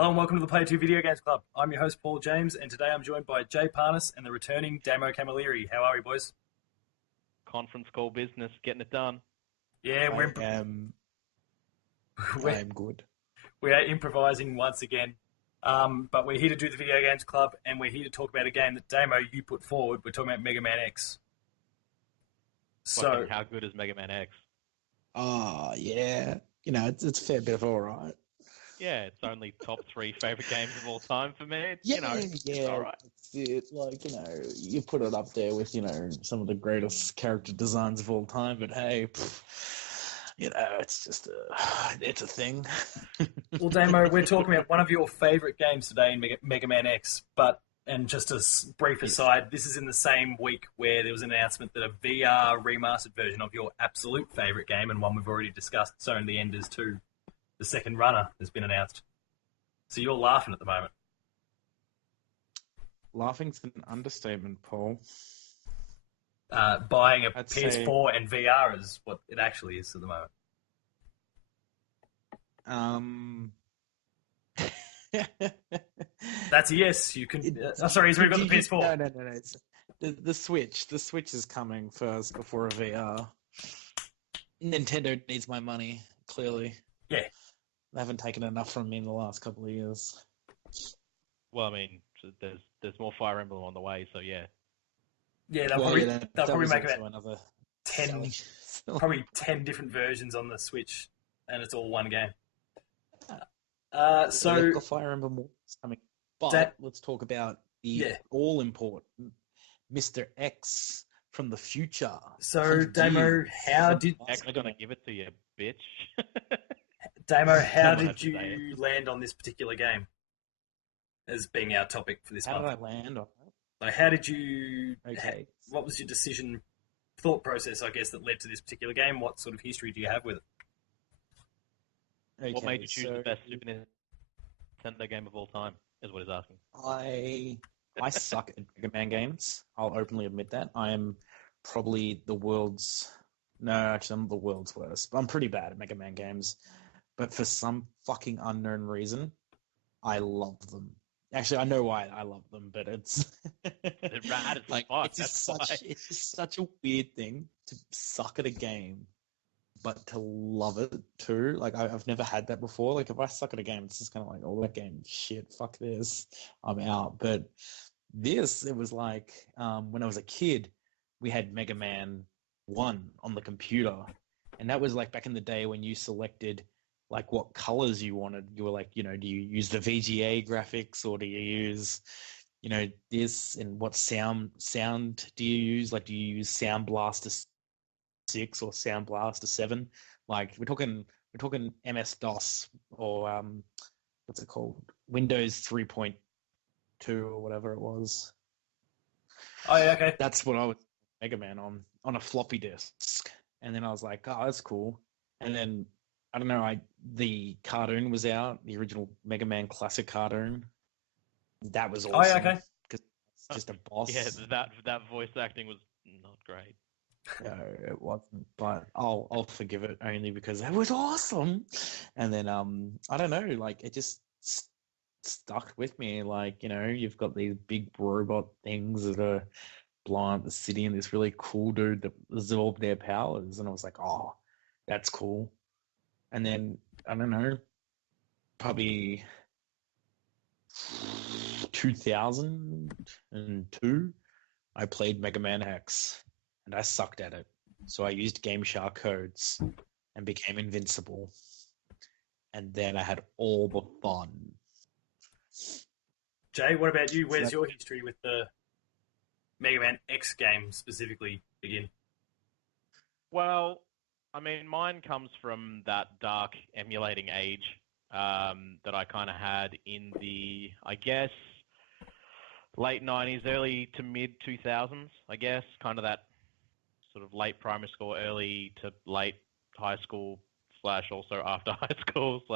Hello and welcome to the Play 2 Video Games Club. I'm your host, Paul James, and today I'm joined by Jay Parnas and the returning Damo Camilleri. How are we, boys? Conference call business, getting it done. Yeah, I am good. we are improvising once again, but we're here to do the Video Games Club, and we're here to talk about a game that, Damo, you put forward. We're talking about Mega Man X. So, how good is Mega Man X? Yeah. It's a fair bit of all right. Yeah, it's only top 3 favorite games of all time for me. It's all right. It's you put it up there with, some of the greatest character designs of all time, but hey, it's just it's a thing. Well, Damo, we're talking about one of your favorite games today in Mega Man X, and just a brief aside, this is in the same week where there was an announcement that a VR remastered version of your absolute favorite game, and one we've already discussed, Zone of the Enders 2, the second runner, has been announced. So you're laughing at the moment. Laughing's an understatement, Paul. Buying a PS4 and VR is what it actually is at the moment. That's a yes. You can. Sorry, he's already got the PS4. No. It's the Switch. The Switch is coming first before a VR. Nintendo needs my money, clearly. Yeah. They haven't taken enough from me in the last couple of years. Well, I mean, there's more Fire Emblem on the way, so yeah. Yeah, they'll probably make about another 10, probably 10 different versions on the Switch, and it's all one game. So the Fire Emblem is coming, but let's talk about the all-important Mr. X from the future. So, Damo, how did X gonna give it to you, bitch? Damo, how did you land on this particular game as being our topic for this month? How did I land on it? Like, how did you... Okay. What was your thought process, I guess, that led to this particular game? What sort of history do you have with it? Okay, what made you choose the best Super Nintendo game of all time, is what he's asking. I suck at Mega Man games. I'll openly admit that. I am probably the world's... No, actually, I'm the world's worst. But I'm pretty bad at Mega Man games. But for some fucking unknown reason, I love them. Actually, I know why I love them, but it's rad as fuck. It's just such a weird thing to suck at a game, but to love it too. Like I've never had that before. Like if I suck at a game, it's just kind of like, oh, that game, shit, fuck this, I'm out. But it was like when I was a kid, we had Mega Man 1 on the computer, and that was like back in the day when you selected like what colors you wanted. You were like, do you use the VGA graphics or do you use, this, and what sound do you use? Like, do you use Sound Blaster 6 or Sound Blaster 7? Like, we're talking MS-DOS or what's it called? Windows 3.2 or whatever it was. Oh, yeah, okay. That's what I was Mega Man on a floppy disk. And then I was like, oh, that's cool. And then I don't know, the cartoon was out, the original Mega Man classic cartoon. That was awesome. Oh, yeah, okay. Because it's just a boss. Yeah, that voice acting was not great. No, it wasn't. But I'll forgive it only because it was awesome. And then I don't know, like it just stuck with me. Like, you've got these big robot things that are blowing up the city, and this really cool dude that absorbed their powers. And I was like, oh, that's cool. And then, I don't know, probably 2002, I played Mega Man X, and I sucked at it. So I used Game Shark codes and became invincible. And then I had all the fun. Jay, what about you? Where's your history with the Mega Man X game specifically begin? Well, I mean, mine comes from that dark emulating age that I kind of had in the, I guess, late 90s, early to mid 2000s, I guess, kind of that sort of late primary school, early to late high school / also after high school /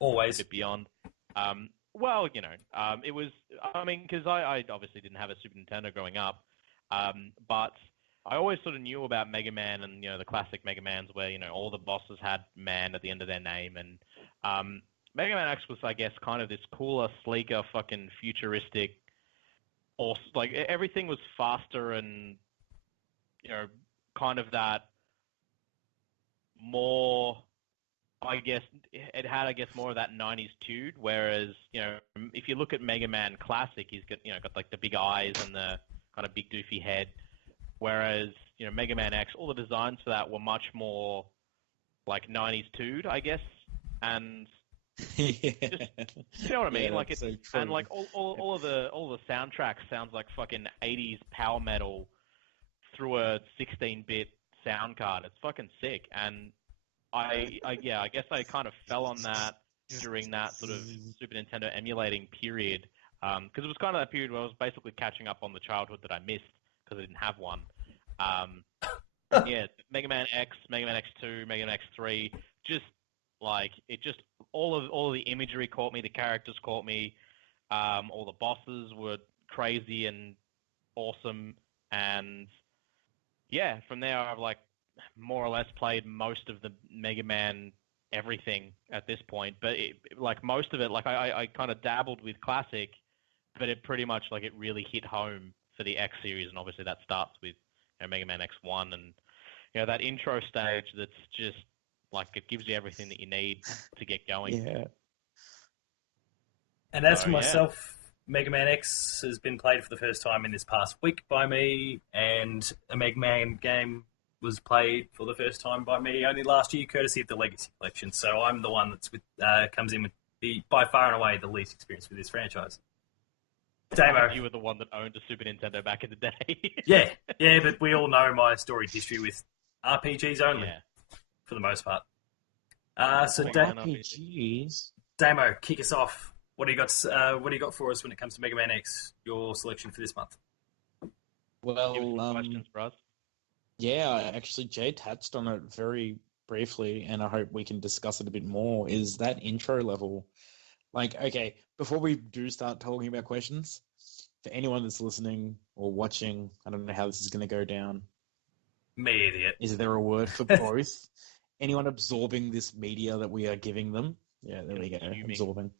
always a bit beyond. Well, it was, I mean, because I obviously didn't have a Super Nintendo growing up, but I always sort of knew about Mega Man and, the classic Mega Mans where, all the bosses had man at the end of their name. And Mega Man X was, I guess, kind of this cooler, sleeker, fucking futuristic, or like everything was faster and kind of that more. I guess it had, more of that '90s tude. Whereas, if you look at Mega Man Classic, he's got, got like the big eyes and the kind of big doofy head. Whereas, Mega Man X, all the designs for that were much more like '90s tude, I guess, and Yeah. you know what I mean? Yeah, like that's it, so true. and like all of the soundtrack sounds like fucking '80s power metal through a 16-bit sound card. It's fucking sick, and I guess I kind of fell on that during that sort of Super Nintendo emulating period, because it was kind of that period where I was basically catching up on the childhood that I missed because I didn't have one. Yeah, Mega Man X, Mega Man X2, Mega Man X3, just like it just all of the imagery caught me, the characters caught me, all the bosses were crazy and awesome, and yeah, from there I've like more or less played most of the Mega Man everything at this point, but like most of it, like I kind of dabbled with Classic, but it pretty much like it really hit home for the X series, and obviously that starts with Mega Man X1, and that intro stage that's just like it gives you everything that you need to get going. Yeah. And as for myself, Mega Man X has been played for the first time in this past week by me, and a Mega Man game was played for the first time by me only last year, courtesy of the Legacy Collection. So I'm the one that's comes in with by far and away the least experience with this franchise. Damo, you were the one that owned a Super Nintendo back in the day. yeah, but we all know my storied history with RPGs only, for the most part. So RPGs. Damo, kick us off. What do you got? What do you got for us when it comes to Mega Man X? Your selection for this month. Well, questions for us. Yeah, actually, Jay touched on it very briefly, and I hope we can discuss it a bit more. Is that intro level? Like, okay, before we do start talking about questions, for anyone that's listening or watching, I don't know how this is going to go down. Me idiot. Is there a word for both? Anyone absorbing this media that we are giving them? Yeah, there we go. Absorbing.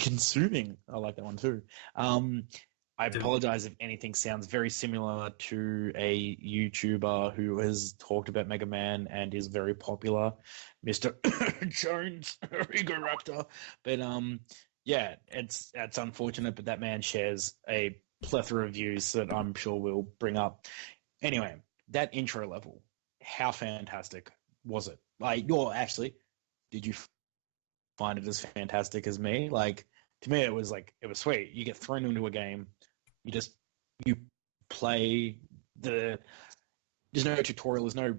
Consuming. I like that one too. I apologize if anything sounds very similar to a YouTuber who has talked about Mega Man and is very popular, Mr. Jones, Raptor. But yeah, it's unfortunate, but that man shares a plethora of views that I'm sure we'll bring up. Anyway, that intro level, how fantastic was it? Like, actually, did you find it as fantastic as me? Like, to me, it was sweet. You get thrown into a game. You play there's no tutorial, there's no,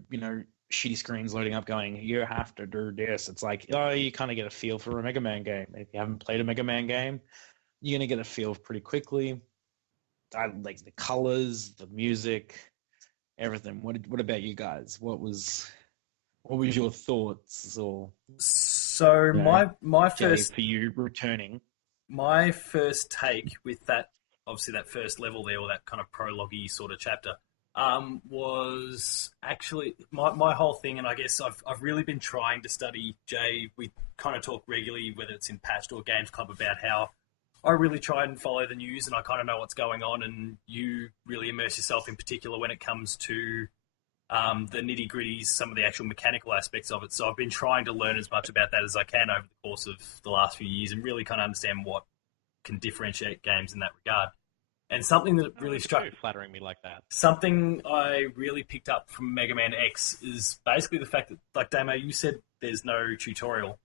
shitty screens loading up going, you have to do this. It's like, you kind of get a feel for a Mega Man game. If you haven't played a Mega Man game, you're going to get a feel pretty quickly. I like the colors, the music, everything. What about you guys? What was your thoughts? Or so my first, for you returning, my first take with that, obviously that first level there, or that kind of prologue-y sort of chapter, was actually my whole thing. And I guess I've really been trying to study, Jay. We kind of talk regularly, whether it's in Patched or Games Club, about how I really try and follow the news, and I kind of know what's going on, and you really immerse yourself in particular when it comes to the nitty-gritties, some of the actual mechanical aspects of it. So I've been trying to learn as much about that as I can over the course of the last few years, and really kind of understand what can differentiate games in that regard. And something that really struck, flattering me like that. Something I really picked up from Mega Man X is basically the fact that, like Damo, you said there's no tutorial,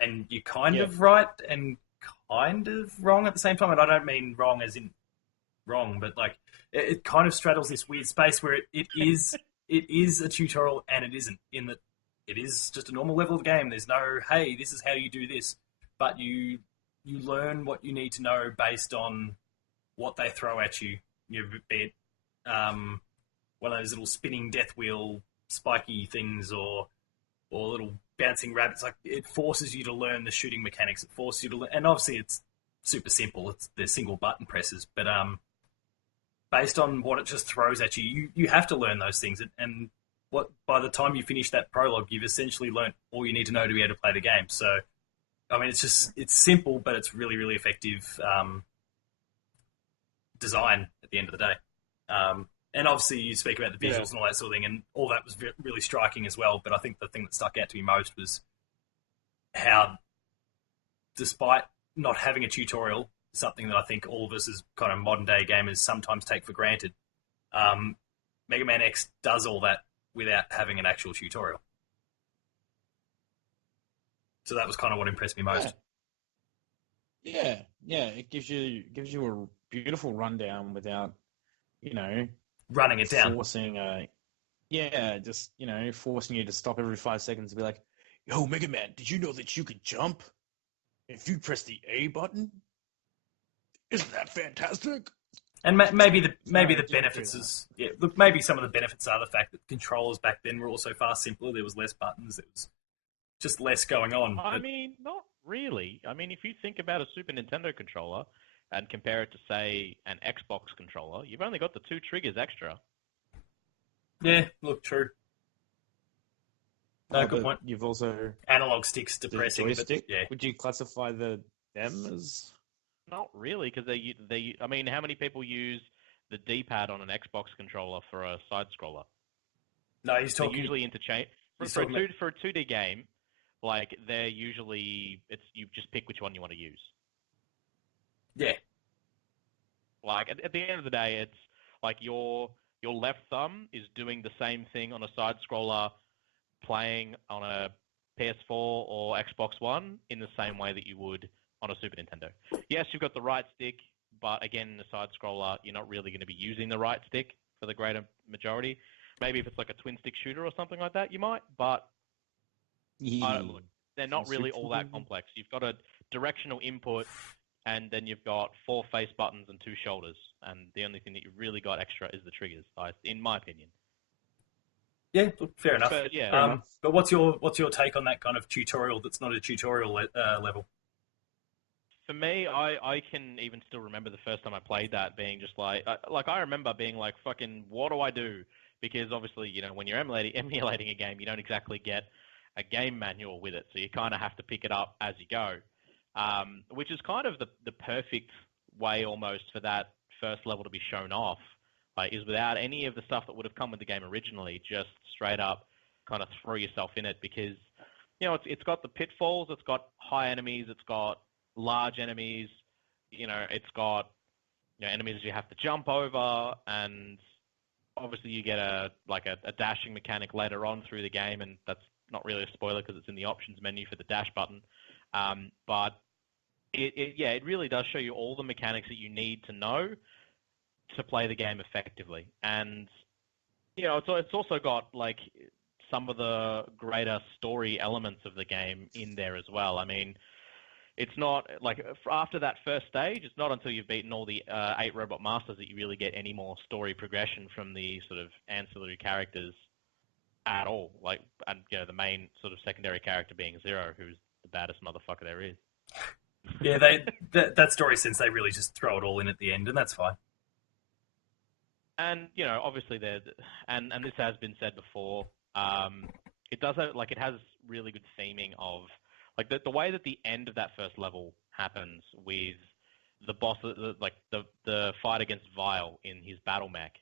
and you're kind of right and kind of wrong at the same time. And I don't mean wrong as in wrong, but like it kind of straddles this weird space where it is a tutorial and it isn't, in that it is just a normal level of game. There's no, hey, this is how you do this, but you learn what you need to know based on what they throw at you. Be it one of those little spinning death wheel spiky things, or little bouncing rabbits. Like, it forces you to learn the shooting mechanics. It forces you to learn, and obviously it's super simple. They're single button presses, but based on what it just throws at you, you have to learn those things. And by the time you finish that prologue, you've essentially learned all you need to know to be able to play the game. So I mean, it's simple, but it's really, really effective design at the end of the day. And obviously, you speak about the Yeah. visuals and all that sort of thing, and all that was really striking as well. But I think the thing that stuck out to me most was how, despite not having a tutorial, something that I think all of us as kind of modern day gamers sometimes take for granted, um, Mega Man X does all that without having an actual tutorial. So that was kind of what impressed me most. Yeah. It gives you a beautiful rundown without, you know, Running it down. forcing just forcing you to stop every 5 seconds and be like, "Yo, Mega Man, did you know that you could jump if you press the A button? Isn't that fantastic?" And maybe the Just do benefits that. is look, maybe some of the benefits are the fact that controllers back then were also far simpler. There was less buttons. There was just less going on. I mean, not really. I mean, if you think about a Super Nintendo controller and compare it to, say, an Xbox controller, you've only got the 2 triggers extra. Yeah, look, true. No, good But point. you've also Analog sticks the depressing, but joystick. yeah, Would you classify them as? Not really, because they. I mean, how many people use the D-pad on an Xbox controller for a side scroller? no, he's They're talking. usually interchange He's for a talking about, for a 2D game. Like they're usually you just pick which one you want to use. yeah, Like at the end of the day, it's like your left thumb is doing the same thing on a side scroller playing on a PS4 or Xbox One in the same way that you would on a Super Nintendo. Yes, you've got the right stick, but again, in a side scroller, you're not really going to be using the right stick for the greater majority. Maybe if it's like a twin stick shooter or something like that, you might, but look, they're not really all that complex. You've got a directional input, and then you've got 4 face buttons and 2 shoulders, and the only thing that you really got extra is the triggers, in my opinion. yeah. Look, fair enough. But yeah, Fair enough. But what's your take on that kind of tutorial that's not a tutorial level? for me, I can even still remember the first time I played that being just like I remember being like, fucking, what do I do? Because obviously, when you're emulating a game, you don't exactly get a game manual with it, so you kind of have to pick it up as you go, which is kind of the perfect way almost for that first level to be shown off, like, is without any of the stuff that would have come with the game originally, just straight up kind of throw yourself in it because it's got the pitfalls, it's got high enemies, it's got large enemies, it's got enemies you have to jump over, and obviously you get a dashing mechanic later on through the game, and that's not really a spoiler because it's in the options menu for the dash button. But it really does show you all the mechanics that you need to know to play the game effectively, and it's also got like some of the greater story elements of the game in there as well. I mean, it's not like after that first stage, it's not until you've beaten all the 8 robot masters that you really get any more story progression from the sort of ancillary characters at all. Like, and the main sort of secondary character being Zero, who's the baddest motherfucker there is. Yeah, that story sense they really just throw it all in at the end, and that's fine. And obviously and this has been said before. It does have, like, it has really good theming of like the way that the end of that first level happens with the boss, the fight against Vile in his battle mech.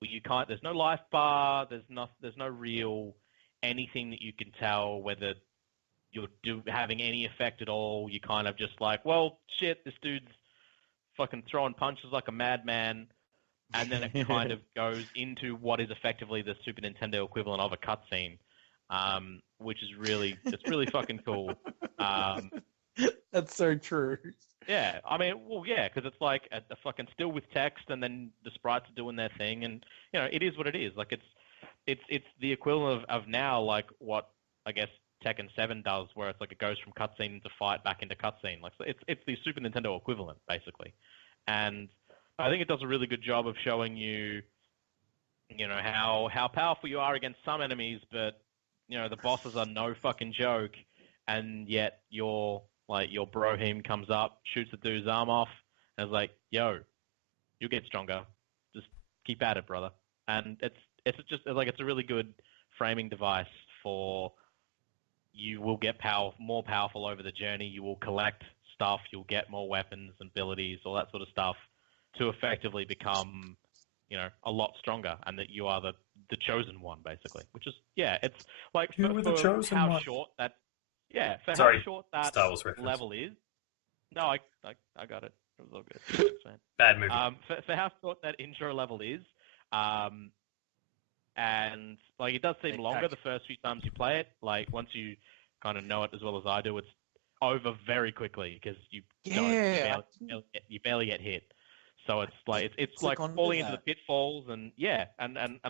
Where there's no life bar, there's no real anything that you can tell whether you're having any effect at all. You kind of just like, well, shit, this dude's fucking throwing punches like a madman. And then it kind of goes into what is effectively the Super Nintendo equivalent of a cutscene, which is it's really fucking cool. That's so true. Yeah, I mean, well, yeah, because it's like a fucking still with text, and then the sprites are doing their thing, and it is what it is. Like it's the equivalent of now, like what I guess Tekken 7 does, where it's like it goes from cutscene into fight back into cutscene. Like, so it's the Super Nintendo equivalent basically, and I think it does a really good job of showing you, how powerful you are against some enemies, but the bosses are no fucking joke, and yet your brohim comes up, shoots the dude's arm off, and is like, "Yo, you get stronger. Just keep at it, brother." And it's just like it's a really good framing device for you will get more powerful over the journey. You will collect stuff. You'll get more weapons and abilities, all that sort of stuff, to effectively become, a lot stronger, and that you are the chosen one, basically. Which is, it's like You were the for chosen how one. short that, how Sorry, short that Star Wars reference. level is. No, I got it. It was all good. Thanks, man. Bad movie. For how short that intro level is, and like it does seem longer the first few times you play it. Like once you kind of know it as well as I do, it's over very quickly because you barely get hit. So it's like it's like falling into the pitfalls and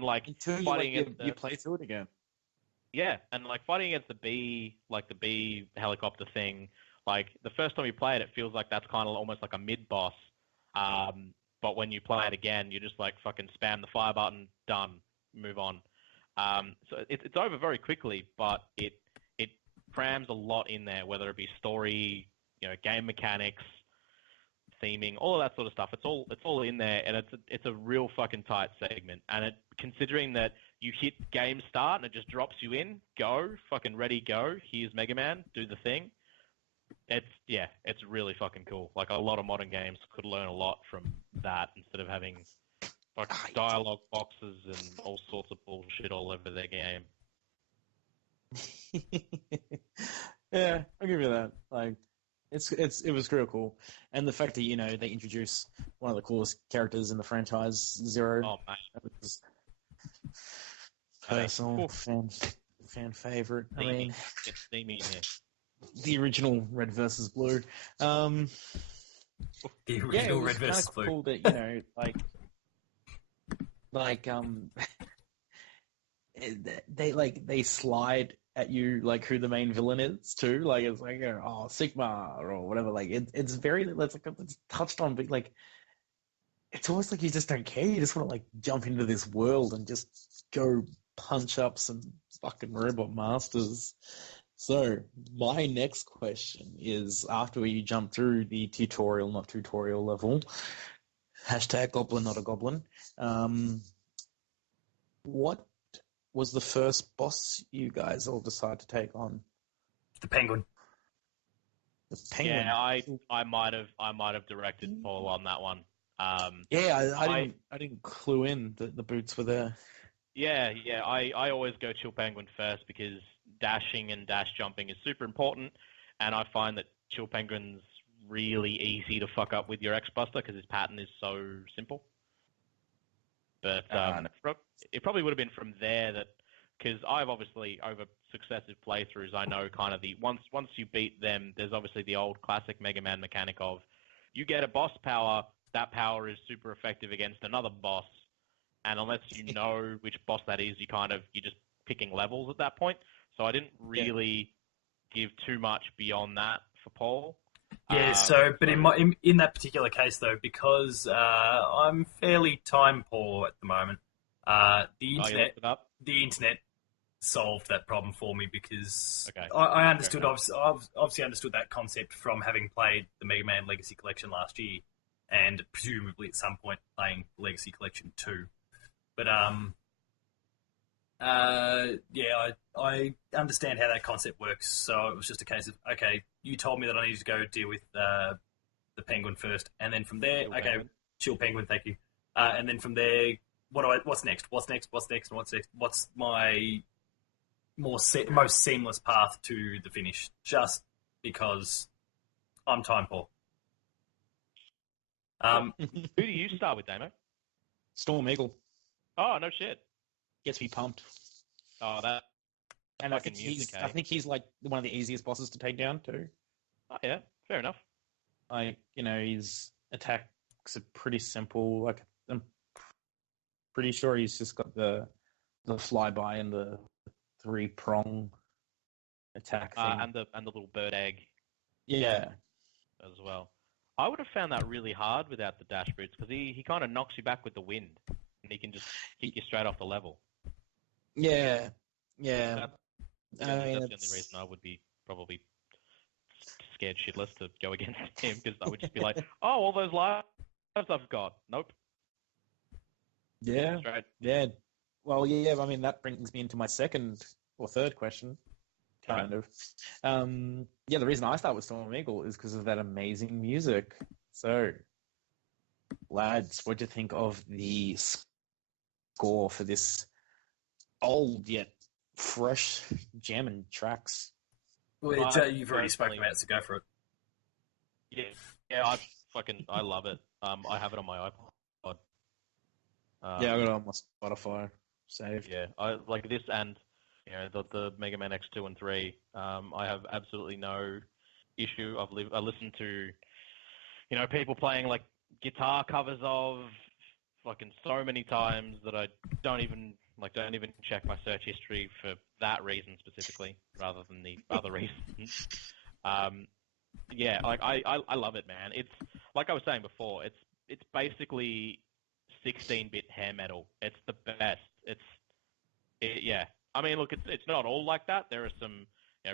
like until fighting you play through it again. Yeah, and like fighting against the bee helicopter thing. Like the first time you play it, it feels like that's kind of almost like a mid boss. But when you play it again, you just like fucking spam the fire button, done, move on. So it's over very quickly, but it crams a lot in there, whether it be story, game mechanics, theming, all of that sort of stuff. It's all in there, and it's a real fucking tight segment. And considering that you hit game start and it just drops you in, go, fucking ready, go. Here's Mega Man, do the thing. It's really fucking cool. Like a lot of modern games could learn a lot from that instead of having like dialogue boxes and all sorts of bullshit all over their game. Yeah, I'll give you that. Like, it was real cool, and the fact that they introduce one of the coolest characters in the franchise, Zero. Oh man, that was personal fan favorite. I mean, it's steamy in here. The original Red versus Blue. The original Red versus Blue. Cool that they slide at you like who the main villain is too. Like it's like Sigma or whatever. Like it's very it's touched on, but like it's almost like you just don't care. You just want to like jump into this world and just go punch up some fucking robot masters. So my next question is, after you jump through the tutorial, not tutorial level, # goblin, not a goblin, what was the first boss you guys all decided to take on? The Penguin. The Penguin. Yeah, I might have directed Paul on that one. I didn't clue in that the boots were there. Yeah. I always go Chill Penguin first because dashing and dash jumping is super important, and I find that Chill Penguin's really easy to fuck up with your X-Buster because his pattern is so simple. But it probably would have been from there that, because I've obviously over successive playthroughs, I know kind of the once you beat them, there's obviously the old classic Mega Man mechanic of you get a boss power, that power is super effective against another boss, and unless you know which boss that is, you're just picking levels at that point. So I didn't really give too much beyond that for Paul. Yeah, but in that particular case though, because I'm fairly time poor at the moment, the internet solved that problem for me because I understood. I've obviously understood that concept from having played the Mega Man Legacy Collection last year, and presumably at some point playing Legacy Collection 2. But I understand how that concept works, so it was just a case of, okay, you told me that I needed to go deal with the Penguin first, and then from there, Chill Penguin, thank you. And then from there, what's next? What's my most seamless path to the finish? Just because I'm time poor. Who do you start with, Damo? Storm Eagle. Oh, no shit. Gets me pumped. Oh, that. And I think he's like one of the easiest bosses to take down too. Oh yeah, fair enough. Like, his attacks are pretty simple. Like, I'm pretty sure he's just got the flyby and the 3-prong attack thing. And the little bird egg. Yeah. As well. I would have found that really hard without the dash boots because he kind of knocks you back with the wind and he can just kick you straight off the level. Yeah. That's the only reason I would be probably scared shitless to go against him because I would just be like, oh, all those lives I've got. Nope. Yeah. Straight. Yeah. Well, yeah, I mean, that brings me into my second or third question. kind of. Yeah, the reason I start with Storm Eagle is because of that amazing music. So, lads, what do you think of the score for this old yet fresh jamming tracks? Well, I you've already spoken personally- about it, so go for it. Yeah, I love it. I have it on my iPod. Yeah, I got it on my Spotify saved. Yeah, I like this, and the Mega Man X2 and 3. I have absolutely no issue. I listened to people playing like guitar covers of fucking so many times that I don't even check my search history for that reason specifically, rather than the other reasons. Yeah, like I love it, man. It's like I was saying before. It's basically 16-bit hair metal. It's the best. Yeah. I mean, look, it's not all like that. There are some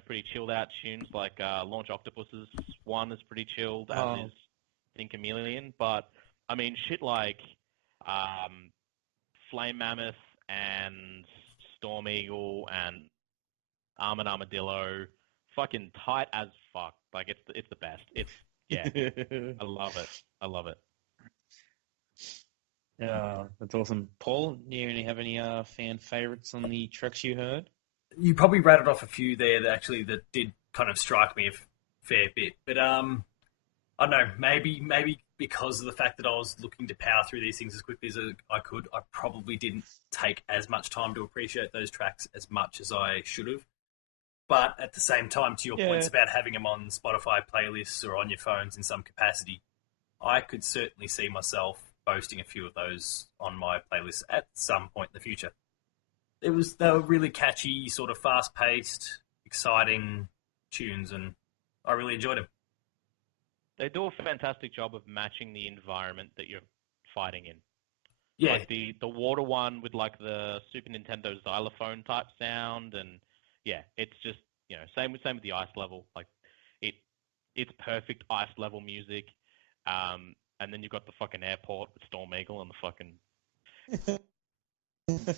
pretty chilled out tunes like Launch Octopus's one is pretty chilled, as is I think Chameleon. But I mean, shit like Flame Mammoth and Storm Eagle and Armadillo, fucking tight as fuck. Like it's the best. Yeah. I love it. I love it. Yeah, that's awesome. Paul, do you have any fan favorites on the tracks you heard? You probably rattled off a few there that did kind of strike me a fair bit. But I don't know, maybe because of the fact that I was looking to power through these things as quickly as I could, I probably didn't take as much time to appreciate those tracks as much as I should have. But at the same time, to your points about having them on Spotify playlists or on your phones in some capacity, I could certainly see myself posting a few of those on my playlist at some point in the future. They were really catchy, sort of fast-paced, exciting tunes, and I really enjoyed them. They do a fantastic job of matching the environment that you're fighting in. Yeah, Like the water one with like the Super Nintendo xylophone type sound, and yeah, it's just same with the ice level. Like it's perfect ice level music. And then you've got the fucking airport with Storm Eagle and the fucking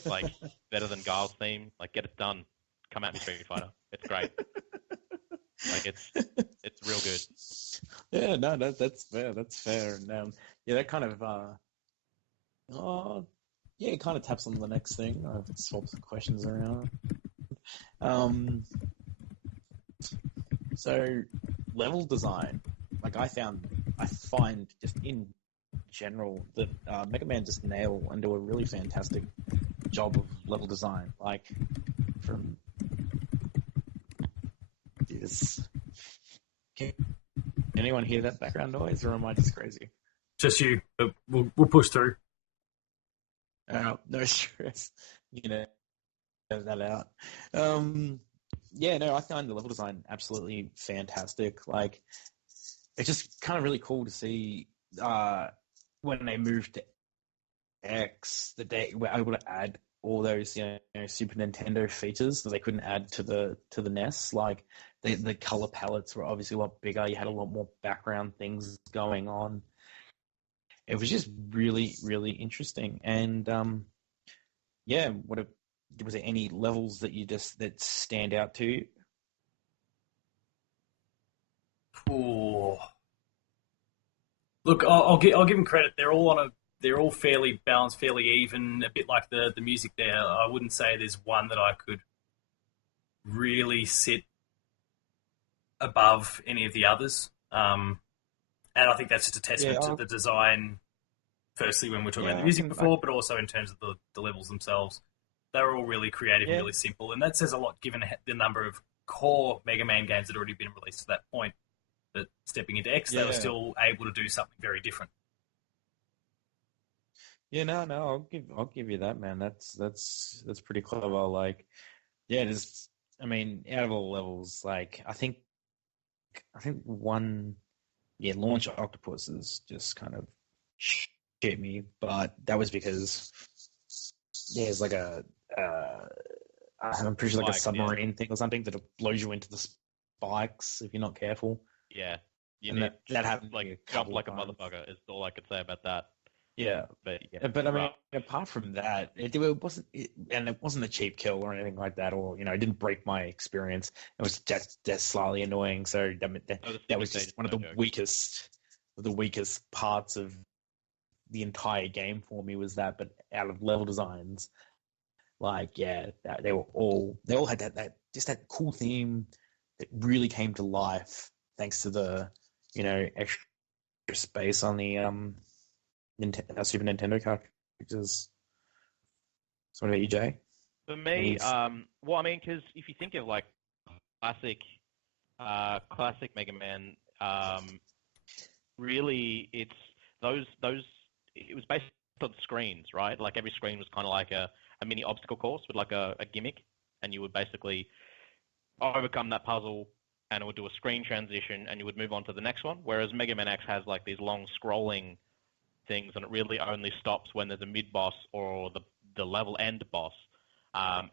like better than Guile's theme. Like get it done. Come at me, Street Fighter. It's great. Like it's real good. Yeah, no, that's fair. That's fair. And yeah, that kind of it kind of taps on the next thing. I've swapped some questions around. So level design, like I find just in general that Mega Man just nail and do a really fantastic job of level design. Like from this. Can anyone hear that background noise, or am I just crazy? just you. But we'll push through. No stress. Edit that out. Yeah, no, I find the level design absolutely fantastic. Like, it's just kind of really cool to see when they moved to X that they were able to add all those Super Nintendo features that they couldn't add to the NES. Like the color palettes were obviously a lot bigger. You had a lot more background things going on. It was just really, really interesting. And yeah, was there any levels that stand out to you? Ooh. Look, I'll give them credit. They're all fairly balanced, fairly even. A bit like the music there. I wouldn't say there's one that I could really sit above any of the others. And I think that's just a testament to the design. Firstly, when we're talking about the music before, but also in terms of the levels themselves, they were all really creative and really simple, and that says a lot given the number of core Mega Man games that had already been released to that point. But stepping into X, they were still able to do something very different. Yeah, no, I'll give you that, man. That's pretty clever. Like, yeah, just I mean, out of all levels, like I think one, Launch Octopus is just kind of shit me, but that was because there's like I'm pretty sure like a submarine thing or something that blows you into the spikes if you're not careful. Yeah, that happened like a jump couple like a of times. motherfucker. Is all I could say about that. Yeah. But yeah, But I mean, right. apart from that, and it wasn't a cheap kill or anything like that, or it didn't break my experience. It was just slightly annoying. So Oh, the that secret was stage just is one of no the joke. weakest parts of the entire game for me was that. But out of level designs, like they all had that just that cool theme that really came to life thanks to the extra space on the Super Nintendo cartridges. So what about you, Jay? For me, Any? well, I mean, because if you think of like classic, classic Mega Man, really, it's those. It was based on screens, right? Like every screen was kind of like a mini obstacle course with like a gimmick, and you would basically overcome that puzzle, and it would do a screen transition, and you would move on to the next one. Whereas Mega Man X has like these long scrolling things, and it really only stops when there's a mid boss or the level end boss.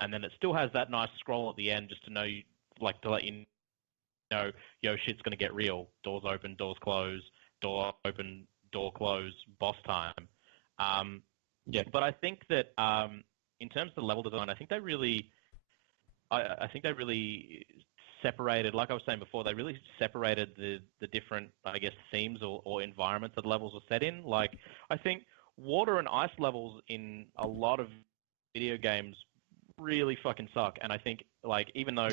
And then it still has that nice scroll at the end just to know, like to let you know, yo, shit's gonna get real. Doors open, doors close, door open, door close, boss time. Um, Yeah. but I think that in terms of the level design, I think they really separated, like I was saying before, they really separated the different, I guess, themes or environments that the levels were set in. Like, I think water and ice levels in a lot of video games really fucking suck. And I think, like, even though,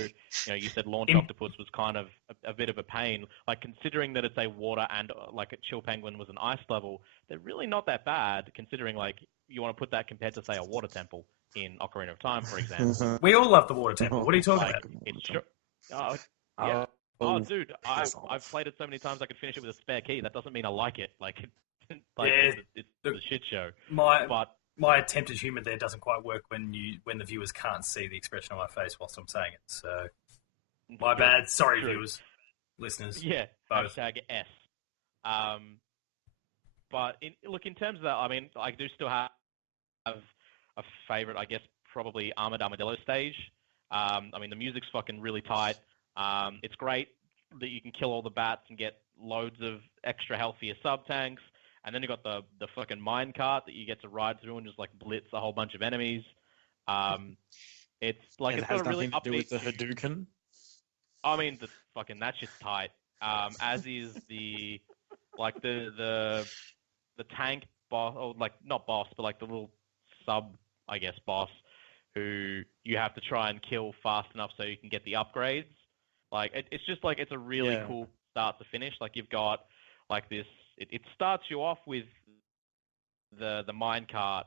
you said Launch In, Octopus was kind of a bit of a pain, like, considering that it's a water and, like, a Chill Penguin was an ice level, they're really not that bad, considering, like, you want to put that compared to, say, a water temple in Ocarina of Time, for example. we all love the Water Temple. What are you talking Like, about? it's sure. Oh, yeah. Oh, Oh, dude, piss I've off. played it so many times I could finish it with a spare key. That doesn't mean I like it. Like, like Yeah, it's look, a shit show. my But my attempted humour there doesn't quite work when the viewers can't see the expression on my face whilst I'm saying it. So my true, bad. Sorry, true. viewers, listeners, Yeah. both. Hashtag S. Um, but in terms of that, I mean, I do still have a favorite, I guess, probably Armadillo stage. I mean, the music's fucking really tight. It's great that you can kill all the bats and get loads of extra healthier sub tanks. And then you got the fucking mine cart that you get to ride through and just like blitz a whole bunch of enemies. Um, it's like It it's got has a really nothing to do upbeat with the tune. Hadouken. I mean, the fucking that shit's tight. As is the like the tank boss, or like not boss, but like the little sub, I guess, boss who you have to try and kill fast enough so you can get the upgrades. Like it's just like it's a really Yeah. cool start to finish. Like you've got like this. It starts you off with the mine cart,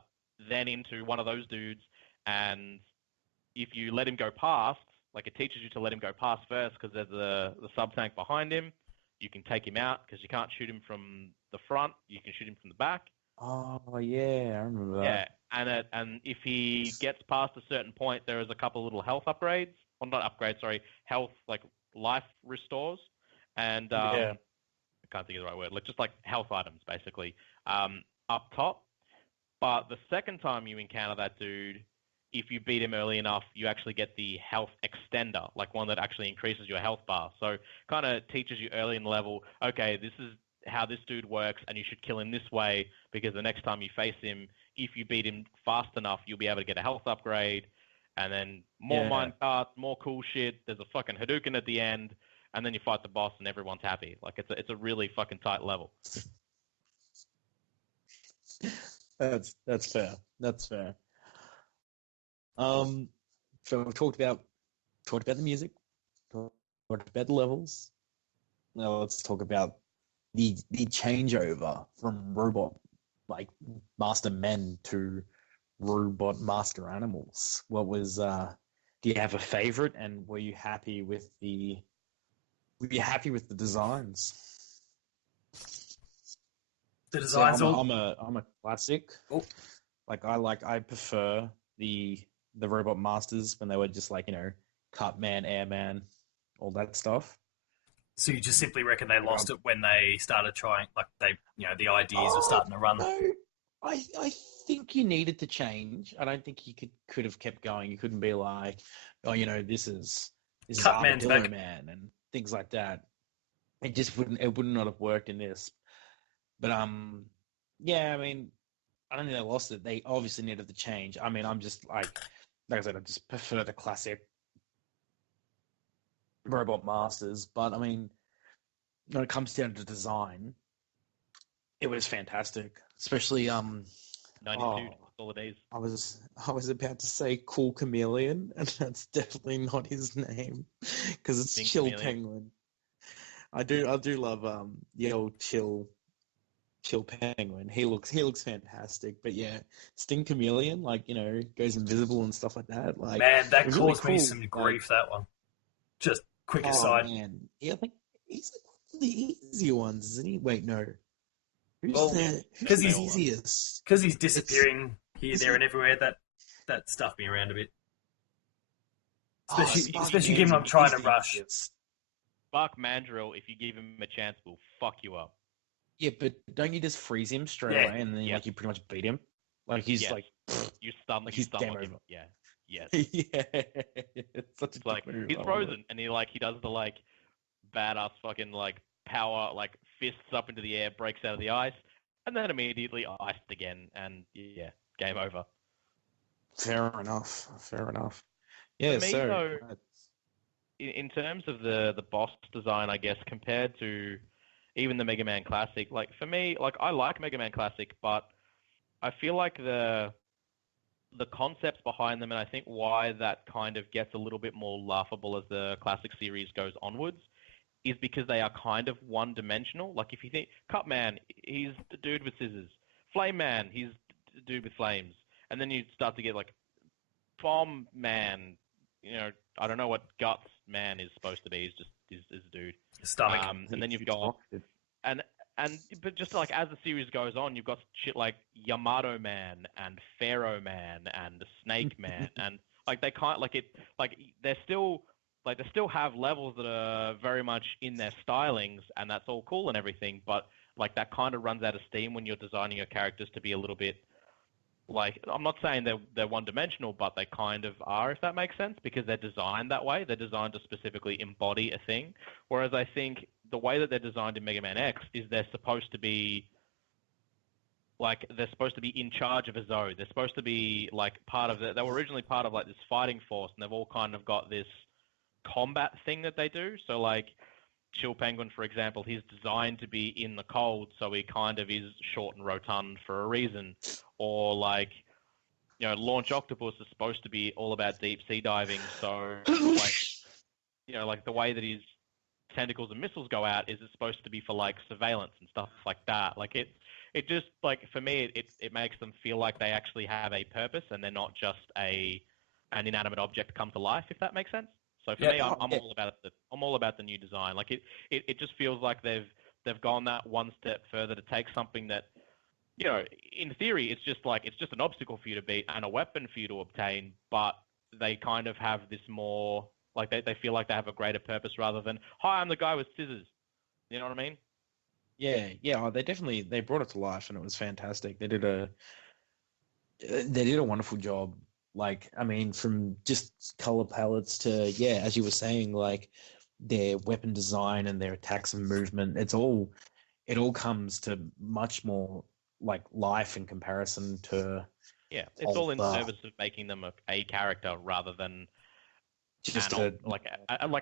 then into one of those dudes, and if you let him go past, like it teaches you to let him go past first because there's the sub tank behind him. You can take him out because you can't shoot him from the front. You can shoot him from the back. Oh yeah, I remember Yeah, that. and if he gets past a certain point, there is a couple little health upgrades, or not upgrades, sorry, health like life restores, and Yeah. I can't think of the right word, like just like health items basically, up top. But the second time you encounter that dude, if you beat him early enough, you actually get the health extender, like one that actually increases your health bar. So kind of teaches you early in the level, okay, this is how this dude works, and you should kill him this way because the next time you face him, if you beat him fast enough, you'll be able to get a health upgrade, and then more Yeah. minecarts, more cool shit. There's a fucking Hadouken at the end, and then you fight the boss, and everyone's happy. Like it's a really fucking tight level. That's fair. That's fair. Um, so we've talked about the music, talked about the levels. Now let's talk about the changeover from robot like master men to robot master animals. What was do you have a favorite, and were you happy with the designs? The So designs all. I'm a classic. Oh, I prefer the robot masters when they were just like, cut man, airman, all that stuff. so you just simply reckon they Like lost it when they started trying, like the ideas were starting to run. No, I think you needed to change. I don't think you could have kept going. You couldn't be like, oh, this is Cut man's Armadillo back. Man and things like that. It would not have worked in this. But yeah, I mean, I don't think they lost it. They obviously needed the change. I mean, I'm just like I said, I just prefer the classic Robot Masters. But I mean, when it comes down to design, it was fantastic. Especially 92 solid days. I was about to say Cool Chameleon, and that's definitely not his name because it's Think Chill Chameleon. Penguin. I do love the old Chill Penguin. He looks fantastic. But yeah, Sting Chameleon, like, goes invisible and stuff like that. Like, Man, that it was really caused me cool. some grief, that one. Just quick Oh aside. man, yeah, I think he's like one of the easier ones, isn't he? Wait, no. Well, Who's 'cause the he's- easiest? Because he's disappearing here, is there, he- and everywhere, that stuffed me around a bit. Oh, Especially given I'm trying to rush. easiest. Fuck Mandrill, if you give him a chance, will fuck you up. Yeah, but don't you just freeze him straight Yeah. away and then Yeah. like you pretty much beat him? Like he's Yes. like, You stun, Like, you he's stun game lock him. over. Yeah. Yes. yeah, it's such a It's like good move. he's I love frozen, and he does the like badass fucking like power like fists up into the air, breaks out of the ice, and then immediately iced again, and yeah, game over. it. Fair enough. Fair enough. Yeah. For me, So though, in terms of the boss design, I guess compared to even the Mega Man Classic, like for me, like I like Mega Man Classic, but I feel like the concepts behind them, and I think why that kind of gets a little bit more laughable as the classic series goes onwards, is because they are kind of one-dimensional. Like if you think Cut Man, he's the dude with scissors. Flame Man, he's the dude with flames. And then you start to get like Bomb Man. I don't know what Guts Man is supposed to be. He's just is a dude. Stomach. And then you've got but just like as the series goes on, you've got shit like Yamato Man and Pharaoh Man and the Snake Man, and like they can't they still have levels that are very much in their stylings, and that's all cool and everything, but like that kind of runs out of steam when you're designing your characters to be a little bit like, I'm not saying they're one-dimensional, but they kind of are, if that makes sense, because they're designed that way. They're designed to specifically embody a thing. Whereas I think the way that they're designed in Mega Man X is they're supposed to be in charge of a zone. They're supposed to be like they were originally part of like this fighting force, and they've all kind of got this combat thing that they do. So like Chill Penguin, for example, he's designed to be in the cold, so he kind of is short and rotund for a reason. Or like, Launch Octopus is supposed to be all about deep sea diving, so like the way that his tentacles and missiles go out is it's supposed to be for like surveillance and stuff like that. Like it just like for me it makes them feel like they actually have a purpose and they're not just an inanimate object come to life, if that makes sense. So for me, I'm all about the new design. Like it just feels like they've gone that one step further to take something that, in theory, it's just an obstacle for you to beat and a weapon for you to obtain, but they kind of have this more like they feel like they have a greater purpose rather than, hi, I'm the guy with scissors. You know what I mean? Yeah. They brought it to life, and it was fantastic. They did a wonderful job. Like, I mean, from just color palettes to, yeah, as you were saying, like their weapon design and their attacks and movement, it all comes to much more like life in comparison to. Yeah, it's all in service of making them a character rather than just like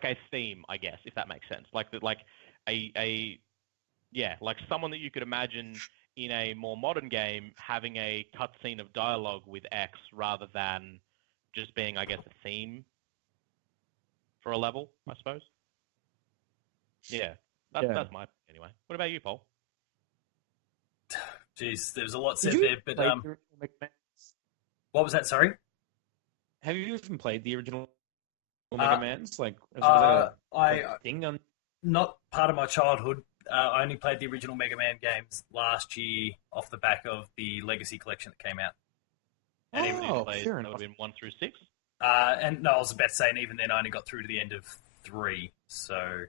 a theme, I guess, if that makes sense. Like like someone that you could imagine in a more modern game having a cutscene of dialogue with X rather than just being, I guess, a theme for a level, I suppose. Yeah, that's my opinion anyway. What about you, Paul? Jeez, there's a lot said there, but what was that? Sorry. Have you even played the original Mega Man's? Like, thing on? Not part of my childhood. I only played the original Mega Man games last year off the back of the Legacy Collection that came out. And even fair that enough. would have been 1 through 6? And no, I was about to say, and even then I only got through to the end of 3, so...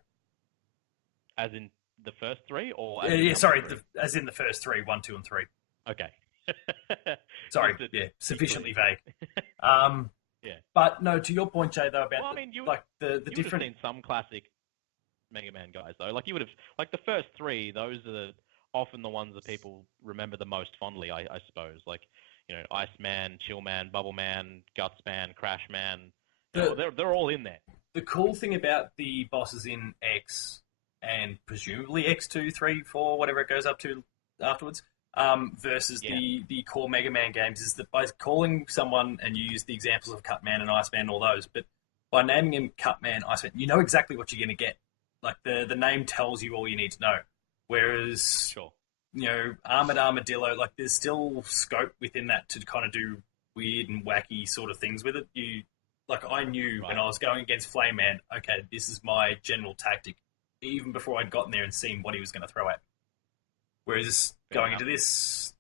As in the first 3? Or as in the first 3, 1, 2, and 3. Okay. Sorry, sufficiently vague. Yeah. But no, to your point, Jay, though, about the different... You've seen some classic Mega Man guys, though. Like, you would have... Like, the first 3, those are often the ones that people remember the most fondly, I suppose. Like, Iceman, Chillman, Bubbleman, Gutsman, Crashman. They're all in there. The cool thing about the bosses in X and presumably X2, 3, 4, whatever it goes up to afterwards, versus the core Mega Man games is that by calling someone, and you use the examples of Cutman and Iceman and all those, but by naming him Cutman, Iceman, you know exactly what you're going to get. Like, the name tells you all you need to know. Whereas, Sure. Armadillo, like, there's still scope within that to kind of do weird and wacky sort of things with it. I knew when I was going against Flame Man, okay, this is my general tactic, even before I'd gotten there and seen what he was going to throw at me. Whereas going into this,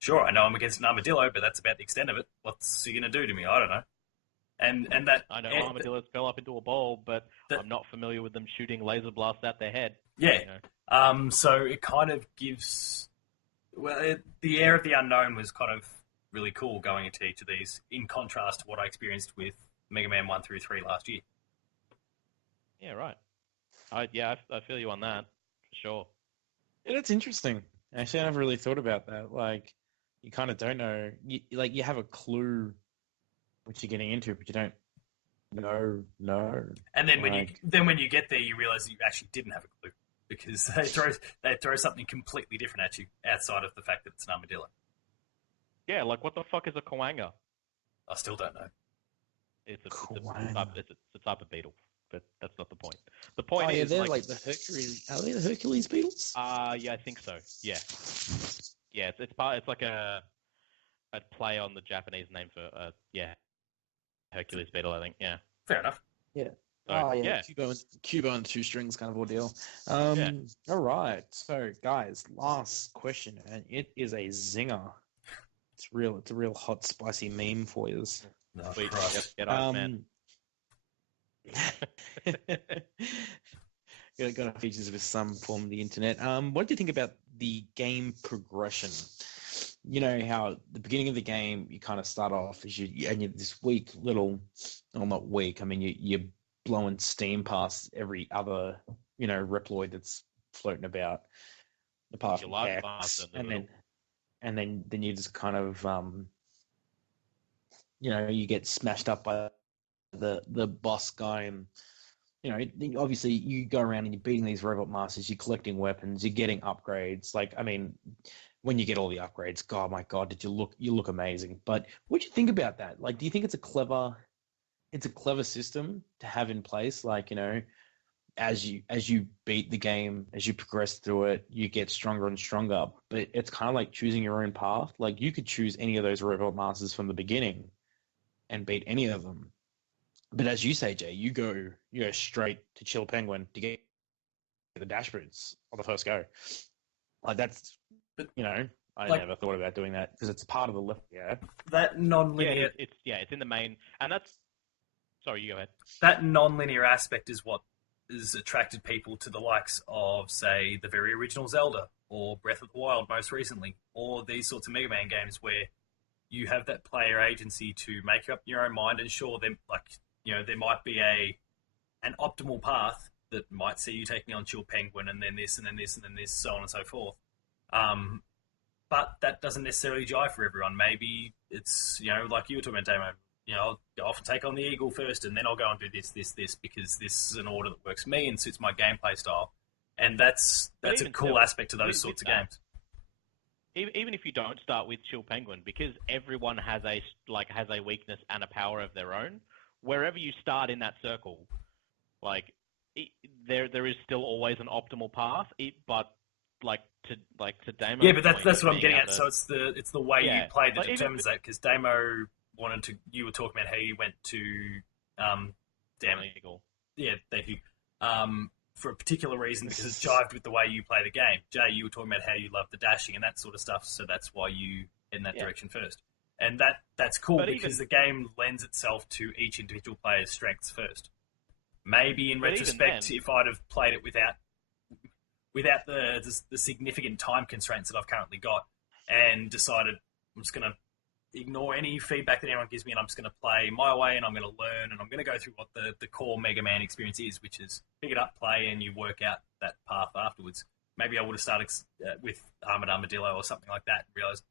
sure, I know I'm against an armadillo, but that's about the extent of it. What's he going to do to me? I don't know. And that I know armadillos fell up into a ball, but I'm not familiar with them shooting laser blasts at their head. Yeah. So it kind of gives... Well, the air of the unknown was kind of really cool going into each of these, in contrast to what I experienced with Mega Man 1 through 3 last year. Yeah, right. I feel you on that, for sure. Yeah, that's interesting. Actually, I never really thought about that. Like, you kind of don't know. You have a clue what you're getting into, but you don't know. And then when you get there, you realize that you actually didn't have a clue, because they throw something completely different at you outside of the fact that it's an armadillo. Yeah, like, what the fuck is a Kawanga? I still don't know. It's a type of beetle, but that's not the point. The point is, they're like the Hercules. Are they the Hercules beetles? Yeah, I think so. Yeah, yeah. It's like a play on the Japanese name for Hercules beetle, I think. Yeah. Fair enough. Yeah. So, Cubo and two strings kind of ordeal. All right. So, guys, last question, and it is a zinger. It's a real hot, spicy meme for you. No, Sweet. Get on, man. Got to features with some form of the internet. What do you think about the game progression? You know how at the beginning of the game you kind of start off as you're this weak little, well, not weak. I mean you're blowing steam past every other Reploid that's floating about, apart from X, and then you just kind of you get smashed up by the boss guy, and obviously you go around and you're beating these robot masters, you're collecting weapons, you're getting upgrades. Like, I mean, when you get all the upgrades, God, my God, you look amazing. But what do you think about that? Like, do you think it's a clever system to have in place? Like, as you beat the game, as you progress through it, you get stronger and stronger. But it's kind of like choosing your own path. Like, you could choose any of those robot masters from the beginning and beat any of them. But as you say, Jay, you go straight to Chill Penguin to get the dash boots on the first go. Like, that's, I never thought about doing that because it's part of the lift. Yeah, that non-linear. It's in the main, and that's. Sorry, you go ahead. That non-linear aspect is what has attracted people to the likes of, say, the very original Zelda or Breath of the Wild most recently, or these sorts of Mega Man games where you have that player agency to make up your own mind. And sure, there might be an optimal path that might see you taking on Chill Penguin and then this and then this and then this, so on and so forth. But that doesn't necessarily jive for everyone. Maybe it's, like you were talking about, Damo, I'll often take on the Eagle first and then I'll go and do this, because this is an order that works for me and suits my gameplay style. And that's a cool aspect to those sorts of games. Even if you don't start with Chill Penguin, because everyone has a weakness and a power of their own, wherever you start in that circle, there is still always an optimal path, but to Damo. Yeah, but that's what I'm getting at. So it's the way you play that determines that. Because Damo you were talking about how you went to, Eagle. Yeah, thank you. For a particular reason, because it jived with the way you play the game. Jay, you were talking about how you love the dashing and that sort of stuff, so that's why you in that direction first. And that's cool, because the game lends itself to each individual player's strengths first. Maybe in retrospect, if I'd have played it without the significant time constraints that I've currently got, and decided I'm just going to ignore any feedback that anyone gives me, and I'm just going to play my way, and I'm going to learn, and I'm going to go through what the core Mega Man experience is, which is pick it up, play, and you work out that path afterwards. maybe I would have started with Armored Armadillo or something like that and realised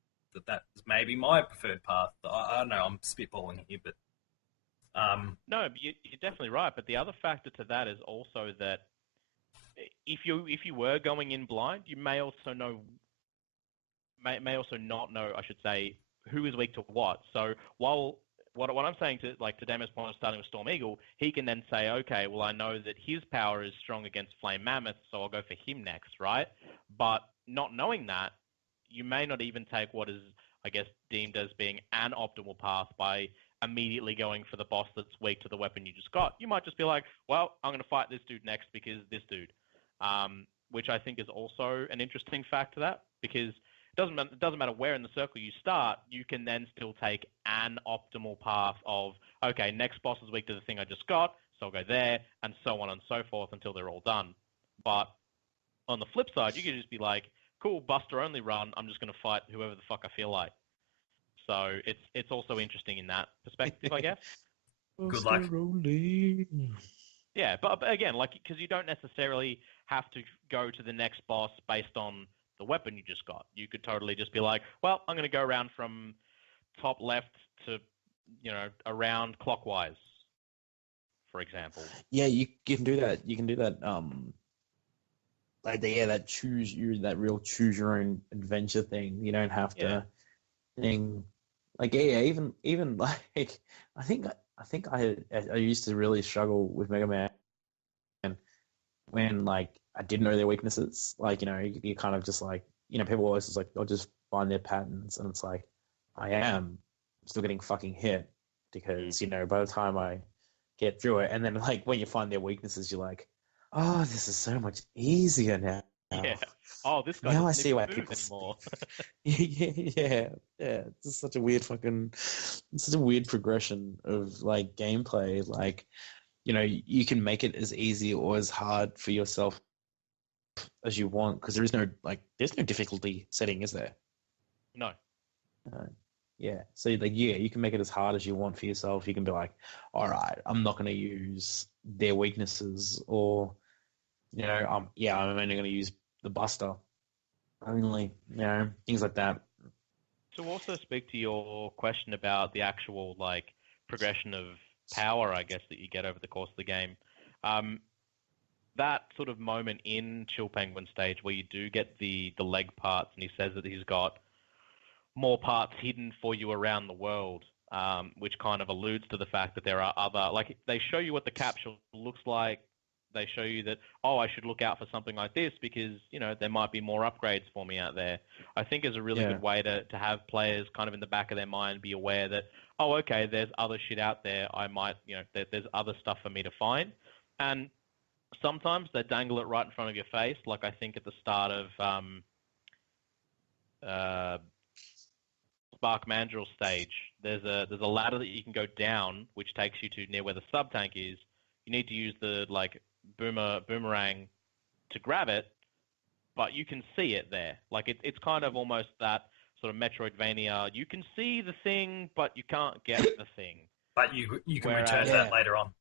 that was maybe my preferred path. I don't know, I'm spitballing here, but... No, but you're definitely right. But the other factor to that is also that if you were going in blind, you may also not know, I should say, who is weak to what. So while what I'm saying to Damo's point of starting with Storm Eagle, he can then say, okay, well, I know that his power is strong against Flame Mammoth, so I'll go for him next, right? But not knowing that, you may not even take what is, I guess, deemed as being an optimal path by immediately going for the boss that's weak to the weapon you just got. You might just be like, well, I'm going to fight this dude next because this dude, which I think is also an interesting fact to that, because it doesn't matter where in the circle you start, you can then still take an optimal path of, okay, next boss is weak to the thing I just got, so I'll go there, and so on and so forth until they're all done. But on the flip side, you could just be like, cool, Buster only run, I'm just going to fight whoever the fuck I feel like. So it's also interesting in that perspective, I guess. Good luck. Yeah, but again, because you don't necessarily have to go to the next boss based on the weapon you just got. You could totally just be like, well, I'm going to go around from top left to, around clockwise, for example. Yeah, you can do that. You can do that. That real choose your own adventure thing. You don't have to thing. Even like I think I used to really struggle with Mega Man when like I didn't know their weaknesses. Like, you kind of just like, people always just like, I'll just find their patterns, and it's like, I am still getting fucking hit because, by the time I get through it, and then like when you find their weaknesses, you're like, oh, this is so much easier now. Yeah. Oh, this guy now I doesn't see why move people anymore. yeah. It's just such a weird progression of like gameplay. Like, you can make it as easy or as hard for yourself as you want, because there's no difficulty setting, is there? No. Yeah. So you can make it as hard as you want for yourself. You can be like, all right, I'm not going to use their weaknesses, or I'm only going to use the Buster only, things like that. To also speak to your question about the actual progression of power, I guess, that you get over the course of the game, that sort of moment in Chill Penguin stage where you do get the leg parts, and he says that he's got more parts hidden for you around the world, which kind of alludes to the fact that there are other, they show you what the capsule looks like. They show you that, I should look out for something like this because, there might be more upgrades for me out there. I think is a really good way to have players kind of in the back of their mind be aware that, okay, there's other shit out there. I might, there's other stuff for me to find. And sometimes they dangle it right in front of your face. Like I think at the start of Spark MANDRILL stage, there's a ladder that you can go down, which takes you to near where the sub tank is. You need to use the boomerang to grab it, but you can see it there. It's kind of almost that sort of Metroidvania. You can see the thing, but you can't get the thing. But you can return to that later on.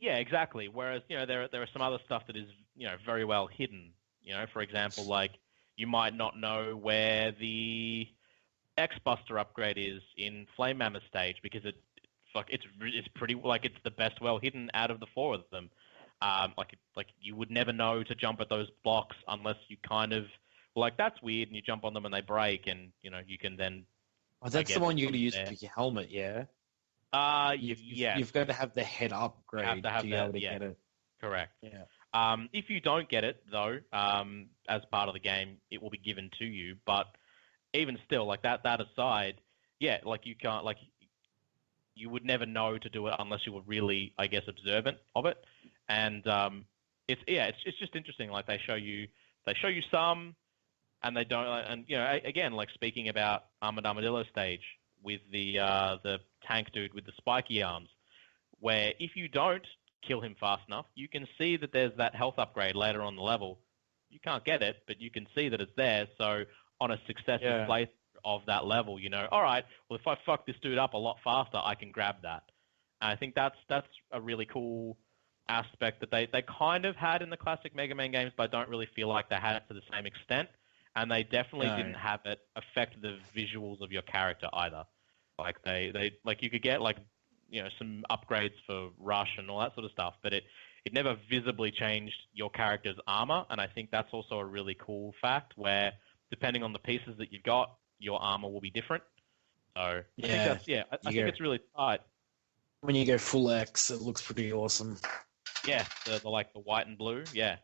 Yeah, exactly. Whereas there are some other stuff that is very well hidden. For example, you might not know where the X-Buster upgrade is in Flame Mammoth stage because it's pretty it's the best well hidden out of the four of them. You would never know to jump at those blocks unless you kind of that's weird, and you jump on them and they break, and you can then. Oh, that's the one you're going to use for your helmet, yeah. You've got to have the head upgrade to be able to get it. Correct. Yeah. If you don't get it though, as part of the game, it will be given to you. But even still, that aside, you can't you would never know to do it unless you were really, I guess, observant of it. And it's just interesting. They show you some, and they don't. And again, speaking about Armored Armadillo stage with the tank dude with the spiky arms, where if you don't kill him fast enough, you can see that there's that health upgrade later on the level. You can't get it, but you can see that it's there. So on a successive playthrough of that level, all right, well, if I fuck this dude up a lot faster, I can grab that. And I think that's a really cool aspect that they kind of had in the classic Mega Man games, but I don't really feel like they had it to the same extent. And they definitely didn't have it affect the visuals of your character either. Like they like you could get like some upgrades for rush and all that sort of stuff, but it never visibly changed your character's armor. And I think that's also a really cool fact where depending on the pieces that you've got, your armor will be different. So I think that's I think it's really tight. When you go full X, it looks pretty awesome. Yeah, the like the white and blue. Yeah.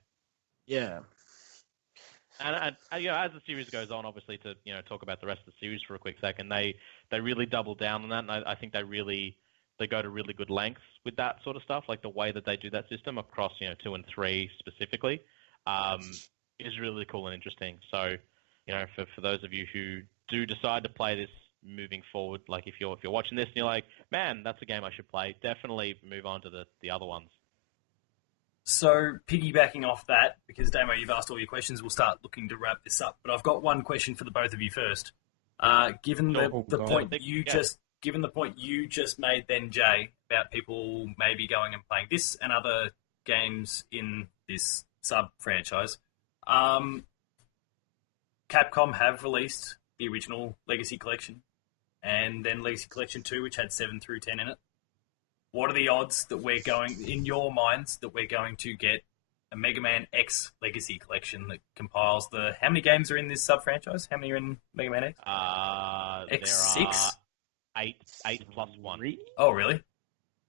Yeah. And as the series goes on, obviously to talk about the rest of the series for a quick second, they really double down on that, and I think they go to really good lengths with that sort of stuff, like the way that they do that system across 2 and 3 specifically, is really cool and interesting. So for those of you who do decide to play this moving forward, like if you're watching this and you're like, man, that's a game I should play, definitely move on to the other ones. So, piggybacking off that, because Damo, you've asked all your questions, we'll start looking to wrap this up. But I've got one question for the both of you first. Given the point you just made, then Jay, about people maybe going and playing this and other games in this sub franchise, Capcom have released the original Legacy Collection, and then Legacy Collection 2, which had 7 through 10 in it. What are the odds that we're going, in your minds, that we're going to get a Mega Man X Legacy Collection that compiles the... How many games are in this sub-franchise? How many are in Mega Man X? X6? There are 8 plus 1. Oh, really?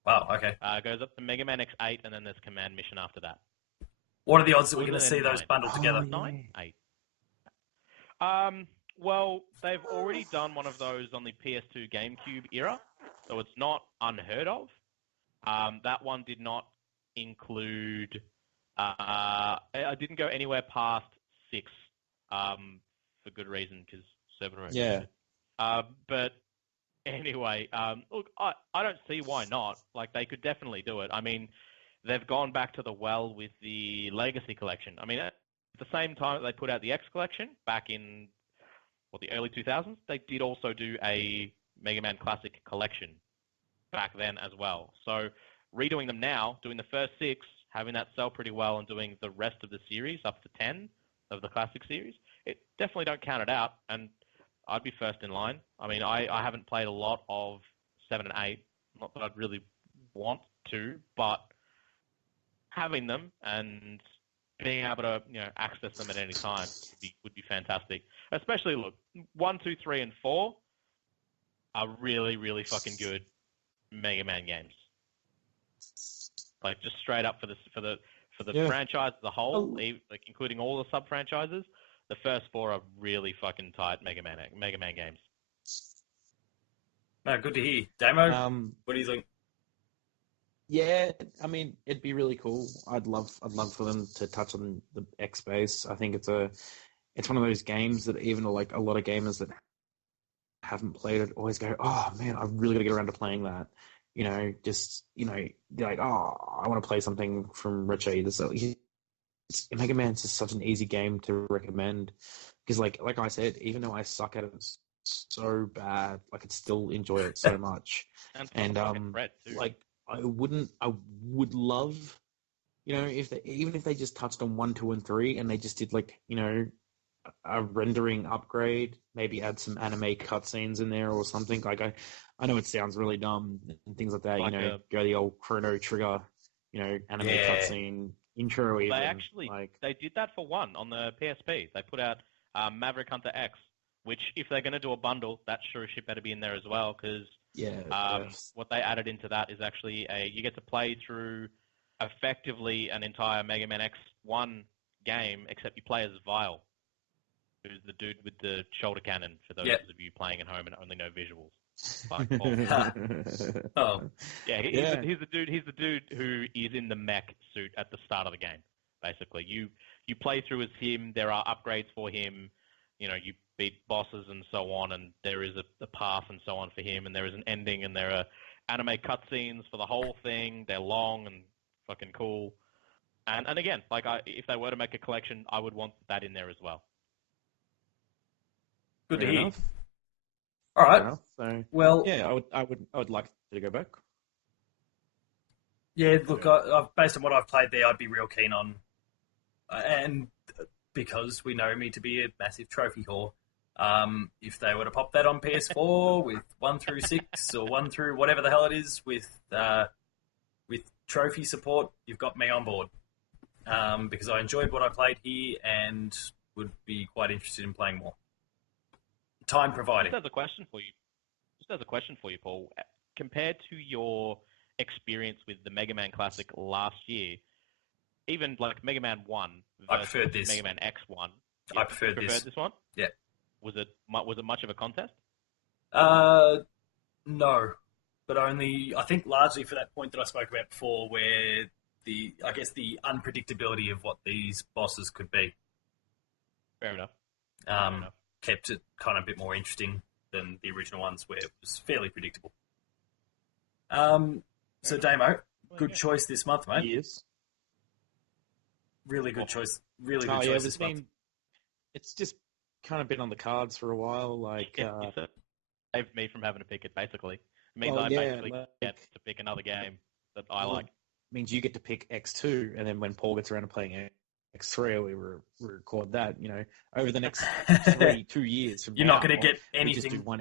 Wow, okay. It goes up to Mega Man X8, and then there's Command Mission after that. What are the odds that we're going to see those bundled together? 9? 8. Well, they've already done one of those on the PS2 GameCube era, so it's not unheard of. That one did not include... I didn't go anywhere past 6 for good reason, because 7 or 8. Yeah. But anyway, look, I don't see why not. Like, they could definitely do it. I mean, they've gone back to the well with the Legacy Collection. I mean, at the same time that they put out the X Collection back in the early 2000s, they did also do a Mega Man Classic Collection back then as well. So redoing them now, doing the first 6, having that sell pretty well, and doing the rest of the series up to 10 of the Classic series, it definitely don't count it out, and I'd be first in line. I mean, I haven't played a lot of 7 and 8, not that I'd really want to, but having them and being able to access them at any time would be fantastic. Especially, look, 1, 2, 3, and 4 are really, really fucking good Mega Man games. Like, just straight up for the franchise as a whole, like including all the sub franchises, the first 4 are really fucking tight Mega Man games. No, good to hear. Damo, what do you think? Yeah, I mean, it'd be really cool. I'd love for them to touch on the X base. I think it's one of those games that even like a lot of gamers that haven't played it always go, oh man, I really got to get around to playing that. They're like, oh, I want to play something from Richie. Mega Man's just such an easy game to recommend because, like I said, even though I suck at it so bad, I could still enjoy it so much. And like I would love, if they just touched on 1, 2, and 3, and they just did like a rendering upgrade, maybe add some anime cutscenes in there or something. Like I know it sounds really dumb and things like that. Like go the old Chrono Trigger, anime cutscene intro. They did that for 1 on the PSP. They put out Maverick Hunter X, which if they're going to do a bundle, that sure as shit better be in there as well. Because what they added into that is actually you get to play through effectively an entire Mega Man X1 game, except you play as Vile, who's the dude with the shoulder cannon, for those of you playing at home and only know visuals. He's the dude who is in the mech suit at the start of the game. Basically, you play through as him. There are upgrades for him. You beat bosses and so on, and there is a path and so on for him, and there is an ending, and there are anime cutscenes for the whole thing. They're long and fucking cool. And again, if they were to make a collection, I would want that in there as well. Good to hear. All right. So, well, yeah, I would like to go back. Yeah, look, based on what I've played there, I'd be real keen on, and because we know me to be a massive trophy whore, if they were to pop that on PS4 with 1 through 6 or 1 through whatever the hell it is with trophy support, you've got me on board. Because I enjoyed what I played here and would be quite interested in playing more. Time providing. Just as a question for you, Paul, compared to your experience with the Mega Man Classic last year, even like Mega Man 1 versus Mega Man X1. I preferred this one? Yeah. Was it much of a contest? No. But only, I think largely for that point that I spoke about before, where the unpredictability of what these bosses could be. Fair enough. Kept it kind of a bit more interesting than the original ones where it was fairly predictable. So Damo, good choice this month, mate. Yes. Really good choice. Really good choice this month. It's just kind of been on the cards for a while. Like, saved me from having to pick it. Basically, it means I basically get to pick another game that I like. Means you get to pick X2, and then when Paul gets around to playing X3, we record that. You know, over the next 2 years from you're now, not going to get anything. Just do one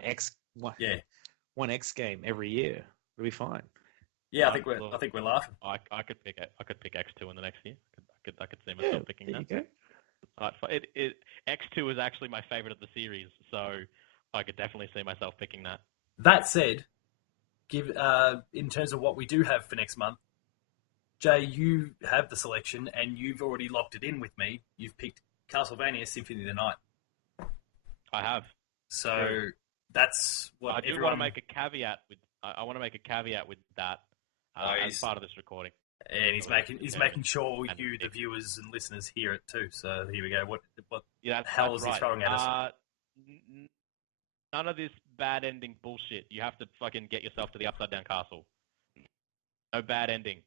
X game every year. We'll be fine. Yeah, I think we're laughing. I could pick X2 in the next year. I could see myself picking that. There you go. X2 is actually my favorite of the series, so I could definitely see myself picking that. That said, in terms of what we do have for next month, Jay, you have the selection, and you've already locked it in with me. You've picked Castlevania Symphony of the Night. I have. So that's what I do want to make a caveat with. I want to make a caveat with that as part of this recording. And he's making sure you, the viewers and listeners, hear it too. So here we go. What the hell is he throwing at us? None of this bad ending bullshit. You have to fucking get yourself to the Upside Down Castle. No bad ending.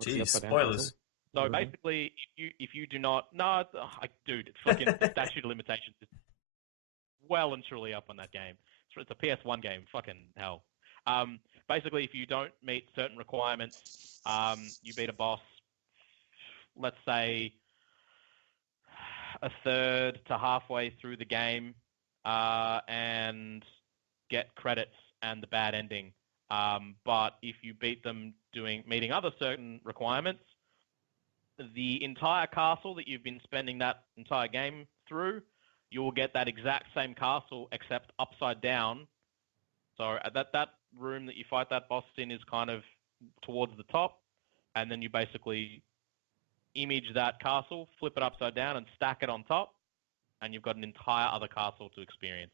Jeez, spoilers. So basically, if you do not, dude, fucking statute of limitations is well and truly up on that game. It's a PS1 game. Fucking hell. Basically, if you don't meet certain requirements, you beat a boss, let's say, a third to halfway through the game, and get credits and the bad ending. But if you beat them meeting other certain requirements, the entire castle that you've been spending that entire game through, you will get that exact same castle except upside down. So that room that you fight that boss in is kind of towards the top, and then you basically image that castle, flip it upside down, and stack it on top, and you've got an entire other castle to experience.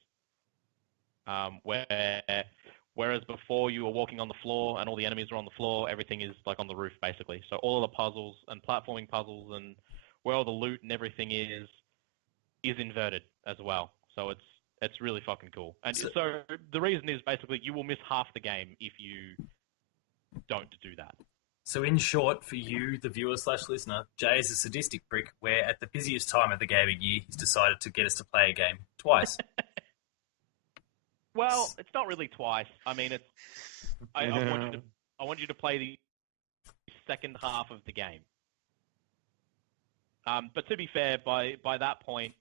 Whereas before you were walking on the floor and all the enemies were on the floor, everything is like on the roof basically. So all of the puzzles and platforming puzzles and where all the loot and everything is inverted as well. So it's really fucking cool. And so the reason is basically you will miss half the game if you don't do that. So in short, for you, the viewer/listener, Jay is a sadistic prick where at the busiest time of the gaming year, he's decided to get us to play a game twice. Well, it's not really twice. I mean, I want you to play the second half of the game. But to be fair, by that point,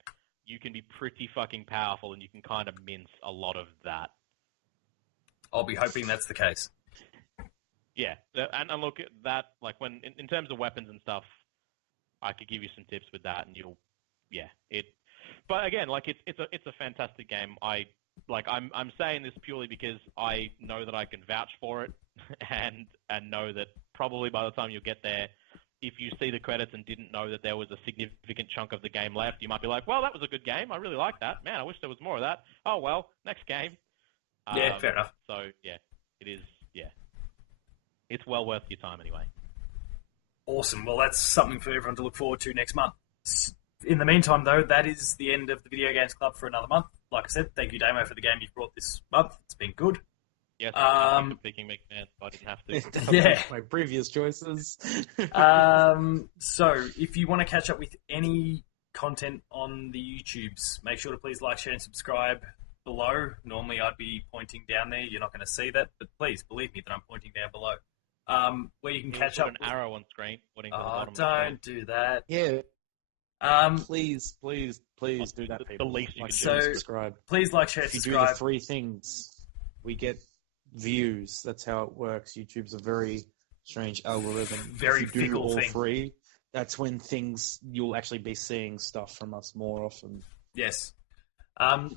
you can be pretty fucking powerful, and you can kind of mince a lot of that. I'll be hoping that's the case. Yeah, and look at that. Like when in terms of weapons and stuff, I could give you some tips with that, and But again, like it's a fantastic game. I'm saying this purely because I know that I can vouch for it, and know that probably by the time you get there, if you see the credits and didn't know that there was a significant chunk of the game left, you might be like, well, that was a good game. I really like that. Man, I wish there was more of that. Oh, well, next game. Yeah, fair enough. So, yeah, it is, yeah. It's well worth your time anyway. Awesome. Well, that's something for everyone to look forward to next month. In the meantime, though, that is the end of the Video Games Club for another month. Like I said, thank you, Damo, for the game you've brought this month. It's been good. Yes, thank you for picking me, man. I didn't have to. Yeah. My previous choices. So, if you want to catch up with any content on the YouTubes, make sure to please like, share, and subscribe below. Normally, I'd be pointing down there. You're not going to see that, but please believe me that I'm pointing down below. where you can He'll catch put up. an arrow on screen pointing to the Oh, bottom of the screen. don't do that. Yeah, Um, please do that, The people. least you Like, can do. So- subscribe. please like, share, If you do the subscribe. 3 things, we get views. That's how it works. YouTube's a very strange algorithm. Very if you do fickle all thing. 3, that's when you'll actually be seeing stuff from us more often. Yes.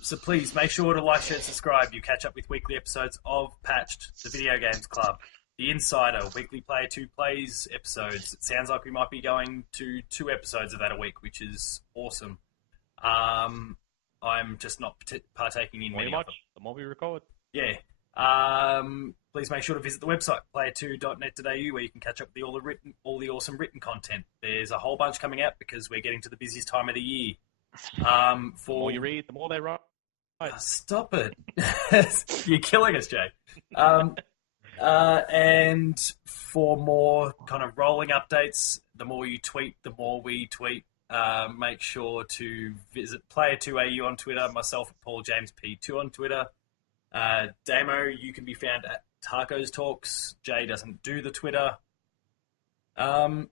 So please make sure to like, share, and subscribe. You catch up with weekly episodes of Patched, the Video Games Club, The Insider, weekly Player 2 Plays episodes. It sounds like we might be going to 2 episodes of that a week, which is awesome. I'm just not partaking in many of them. The more we record. Yeah. Please make sure to visit the website, player2.net.au, where you can catch up with all the awesome written content. There's a whole bunch coming out because we're getting to the busiest time of the year. The more you read, the more they write. Stop it. You're killing us, Jay. And for more kind of rolling updates, the more you tweet, the more we tweet. Make sure to visit Player2AU on Twitter, myself at Paul James P2 on Twitter. Damo, you can be found at Tacos Talks. Jay doesn't do the Twitter. No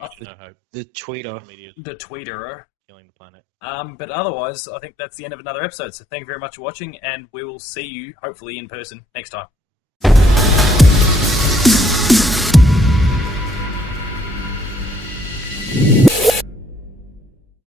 future, no hope. The tweeter. The tweeterer. Killing the planet. But otherwise, I think that's the end of another episode. So thank you very much for watching, and we will see you, hopefully in person, next time.